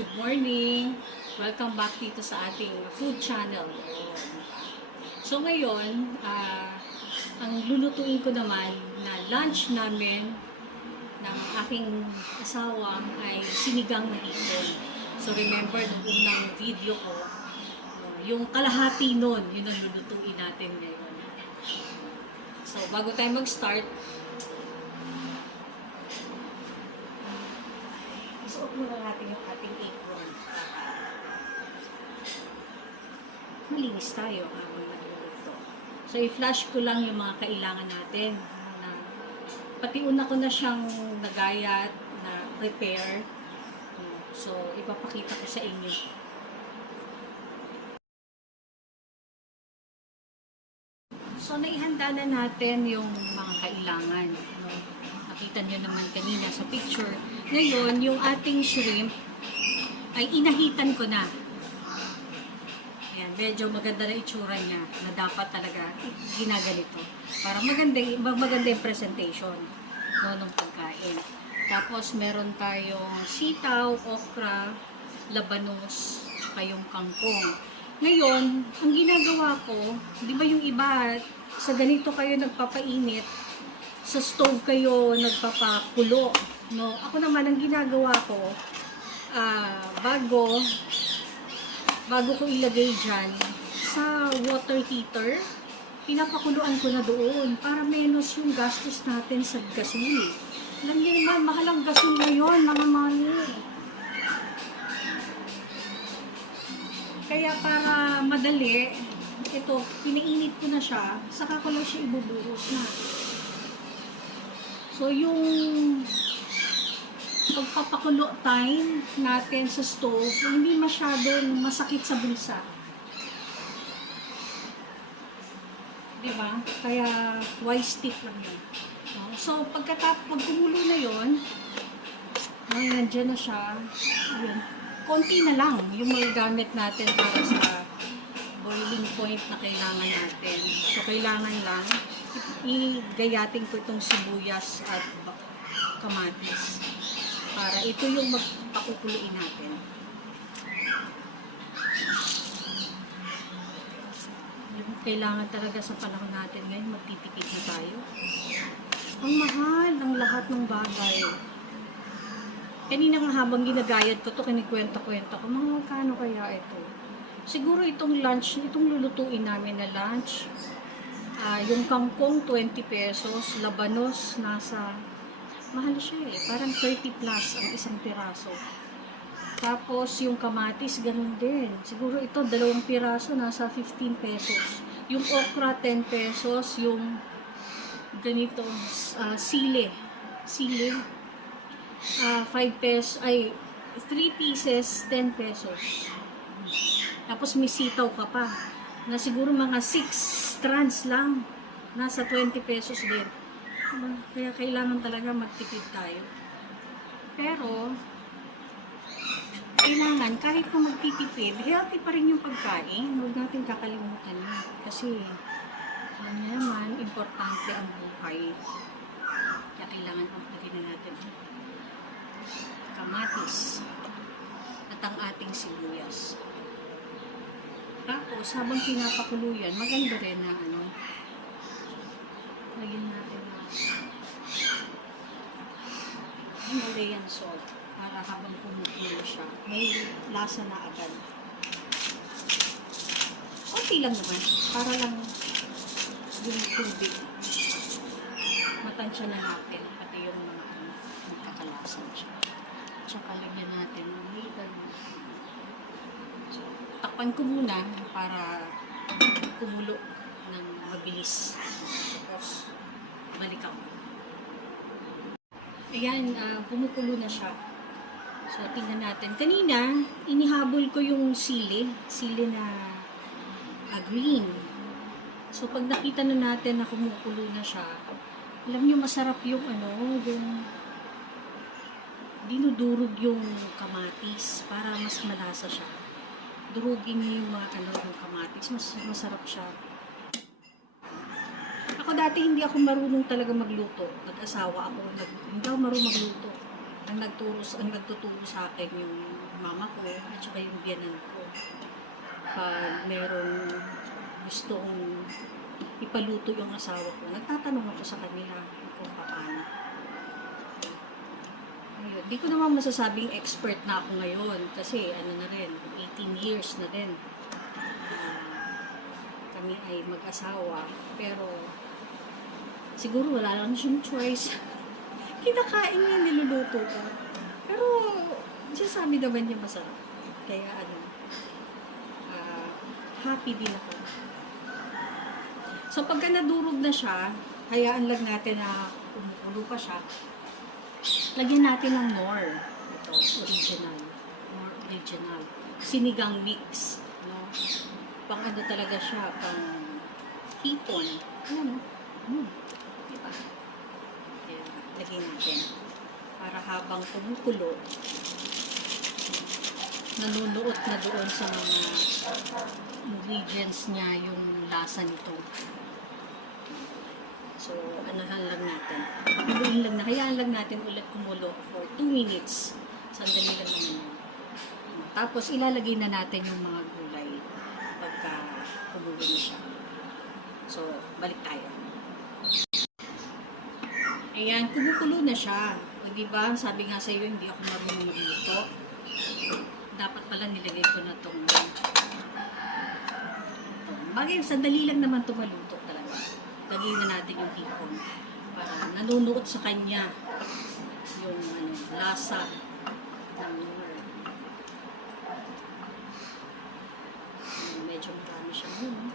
Good morning! Welcome back dito sa ating food channel. So ngayon, ang lulutuin ko naman na lunch namin ng aking asawa ay sinigang na hipon. So remember, nung unang video ko, yung kalahati nun, yun ang lulutuin natin ngayon. So bago tayo mag-start, isuot muna natin yung ating apron. Malinis tayo habang nagluluto. So, i-flash ko lang yung mga kailangan natin. Pati una ko na siyang nagayat, na prepare. So, ipapakita ko sa inyo. So, naihanda na natin yung mga kailangan. Nakita nyo naman kanina sa picture. Ngayon, yung ating shrimp ay inahitan ko na. Ayan, medyo maganda na itsura niya na dapat talaga ginaganito. Para maganda yung presentation ng pagkain. Tapos, meron tayong sitaw, okra, labanos, saka yung kangkong. Ngayon, ang ginagawa ko, di ba yung iba, sa ganito kayo nagpapainit, sa stove kayo nagpapakulo, no? Ako naman, ang ginagawa ko, bago ko ilagay dyan, sa water heater, pinapakuluan ko na doon para menos yung gastos natin sa gasolina. Alam niyo naman, mahal ang gasolina ngayon, mga mani. Kaya para madali, ito, pinainit ko na siya, saka ko lang siya ibubuhos na. So, yung pagpapakulo time natin sa stove, hindi masyadong masakit sa bulsa. Diba? Kaya, wise tip lang yun. So, pag kumulo na yun, nandiyan na siya, yun, konti na lang yung magagamit natin para sa boiling point na kailangan natin. So, kailangan lang igayatin ko itong sibuyas at kamatis para ito yung magpakukuluin natin. Yung kailangan talaga sa panahon natin ngayon, magtitipid na tayo. Ang mahal ng lahat ng bagay. Kanina nga habang ginagayad ko ito, kinikwenta-kwenta ko, mga magkano kaya ito? Siguro itong lunch, itong lulutuin namin na lunch, yung kangkong 20 pesos, labanos nasa, mahal siya parang 30 plus ang isang piraso. Tapos yung kamatis, ganun din. Siguro ito, 2 piraso, nasa 15 pesos. Yung okra, 10 pesos. Yung ganito, sili, 5 pesos, 3 pieces, 10 pesos. Tapos may sitaw ka pa, na siguro mga 6 strands lang, nasa 20 pesos din. Kaya kailangan talaga magtipid tayo. Pero, kailangan, kahit na magtitipid, healthy pa rin yung pagkain. Huwag natin kakalimutan yun. Kasi, alam niya naman, importante ang buhay. Kaya kailangan pagpagin na natin kamatis at ang ating sibuyas. Tapos, habang pinapakulo yan, maganda rin na lagyan natin na Himalayan salt para habang kumukulo siya, may lasa na agad. Okay lang naman, para lang yung tubig. Matansya na natin, pati yung mga magkakalasan siya. Tsaka lagyan natin ng little. So, takpan ko muna para kumulo ng mabilis. Tapos, balik ako. Ayan, kumukulo na siya. So, tingnan natin. Kanina, inihabol ko yung sili na green. So, pag nakita na natin na kumukulo na siya, alam nyo, masarap yung yung dinudurog yung kamatis para mas malasa siya. Durugin niyo yung mga yung kamatis, mas masarap siya. Ako dati hindi ako marunong talaga magluto. Nag-asawa ako, hindi ako marunong magluto. ang nagtuturo sa akin yung mama ko at saka yung biyanan ko. Pag merong gustong ipaluto yung asawa ko, nagtatanong ako sa kanila kung paano. Ayun. Di ko naman masasabing expert na ako ngayon kasi ano na rin, 18 years na din. Kami ay mag-asawa, pero siguro wala lang siyang choice. Kinakain niya, niluluto ko. Pero sabi naman niya masarap. Kaya happy din ako. So pagka nadurog na siya, hayaan lang natin na kumukulo pa siya. Lagyan natin ng more. Ito, original. More original. Sinigang mix. No? Pang ano talaga siya, pang hipon. Ano? Diba? Kaya, lagyan natin. Para habang kumukulo, nanunuot na doon sa mga ingredients niya yung lasa nito. So, anahan lang natin. Pakuluin lang na. Hayaan lang natin ulit kumulo for 2 minutes. Sandali lang naman yun. Tapos, ilalagay na natin yung mga gulay pagka kumulo na siya. So, balik tayo. Ayan, kumukulo na siya. O, diba? Sabi nga sa iyo, hindi ako marunong magluto. Dapat pala nilagay ko na itong bagay, sandali lang naman ito maluto talaga. Lagay na natin yung hipon para nanunuot sa kanya yung lasa ng lure. Medyo marami siya yun.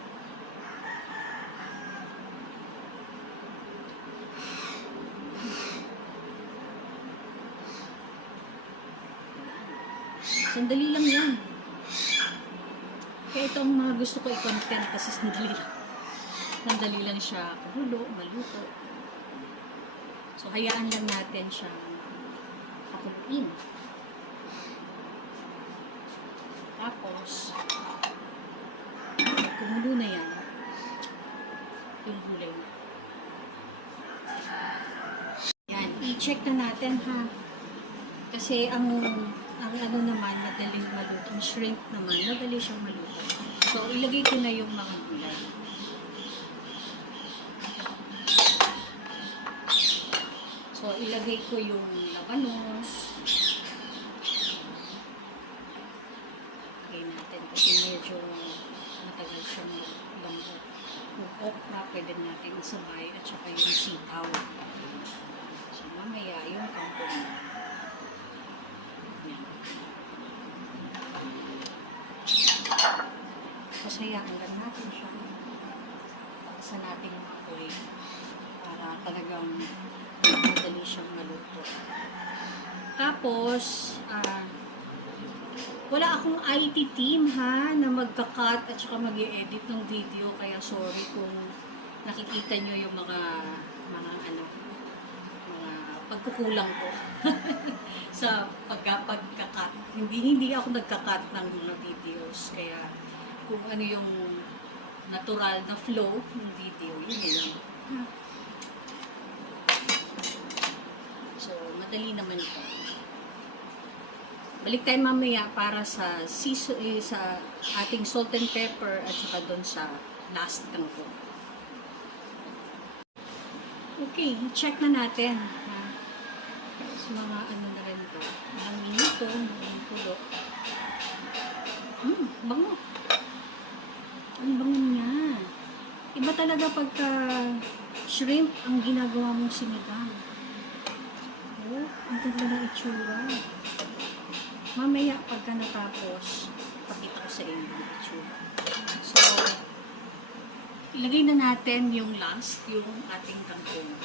Sandali lang yan. Kaya ito ang mga gusto ko i-content kasi sandali lang. Sandali lang siya kumulo, maluto. So, hayaan lang natin siya pakuluin. Tapos, kumulo na yan, yung gulay na. Yan, i-check na natin ha. Kasi ang ano naman, madaling maluto. Ang shrimp naman, madali siyang maluto. So, ilagay ko na yung mga gulay. So, ilagay ko yung labanos. Ilagay natin kasi medyo matagal siyang lambot. Yung okra, pwede natin isabay at saka yung sitaw. So, mamaya yung kangkong. Tapos hayaan lang natin siya. Paksa natin yung apoy para talagang madali siyang maluto. Tapos, wala akong IT team ha na magka-cut at saka mag-i-edit ng video, kaya sorry kung nakikita nyo yung mga pagkukulang ko sa pagka-cut. Hindi ako nagka-cut ng mga videos, kaya kung ano yung natural na flow ng video, yun lang. So, madali naman ito. Balik tayo mamaya para sa ating salt and pepper at saka doon sa last kangkong. Okay, check na natin. So, mga ano na rin ito. Ilang minuto, mga pulo. Bango. Ang bango niya. Iba talaga pagka shrimp ang ginagawa mong sinigang. Oh, ang ganda ng itsura. Mamaya pagka natapos, pakita ko sa inyo ang itsura. So, ilagay na natin yung last, yung ating kangkong.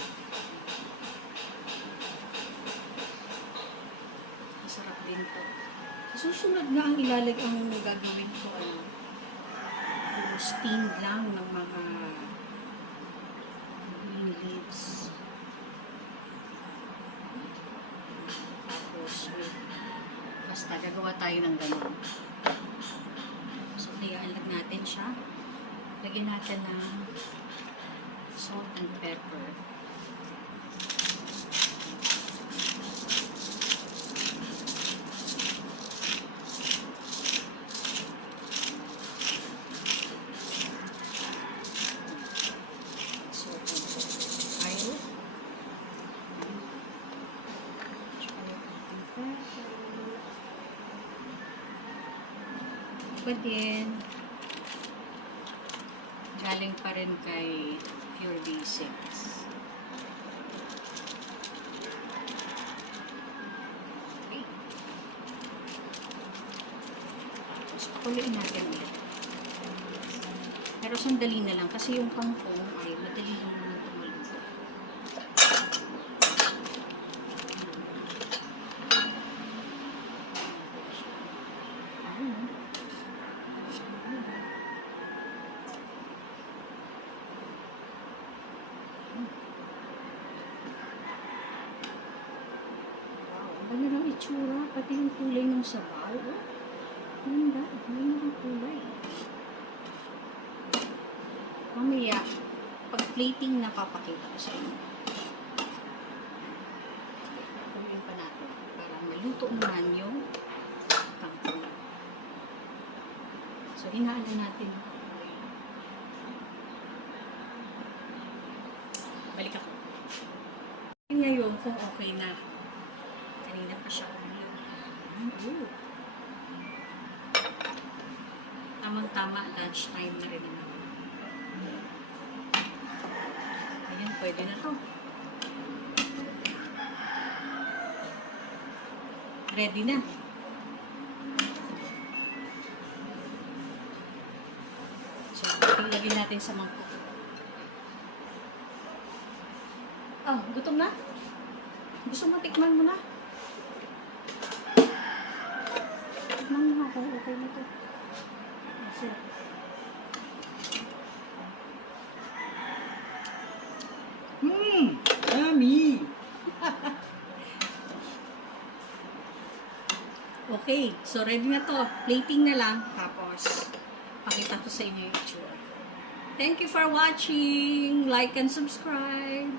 Masarap din to. Susunod na ang gagawin ko, steam lang ng mga green leaves. Tapos, basta gagawa tayo ng ganun. So, hayaan lang natin siya. Lagyan natin ng salt and pepper. pa din. Galing pa rin kay Pure Basics. Okay. Tapos pakuloyin natin ulit. Pero sandali na lang kasi yung kangkong ay madali lang naman tumuloy. Ano lang itsura, pati yung kulay ng sabaw. Oh, ganda, ganda ng kulay. Mamaya, pag plating na papakita ko sa inyo. Kunin pa natin para maluto naman yung kangkong. So, hinaan na natin. Balik ako. Ngayon, kung okay na. Kanina pa siya umiyak. Tamang-tama, lunchtime na rin naman. Ayan, pwede na to. Ready na. So, ilagay natin sa mangkok. Oh, gutom na? Gusto mo tikman mo na? Tikman mo nga kung okay na to. Kasi, yummy! okay, so ready na to. Plating na lang. Tapos, pakita ko sa inyo yung itsura. Thank you for watching. Like and subscribe.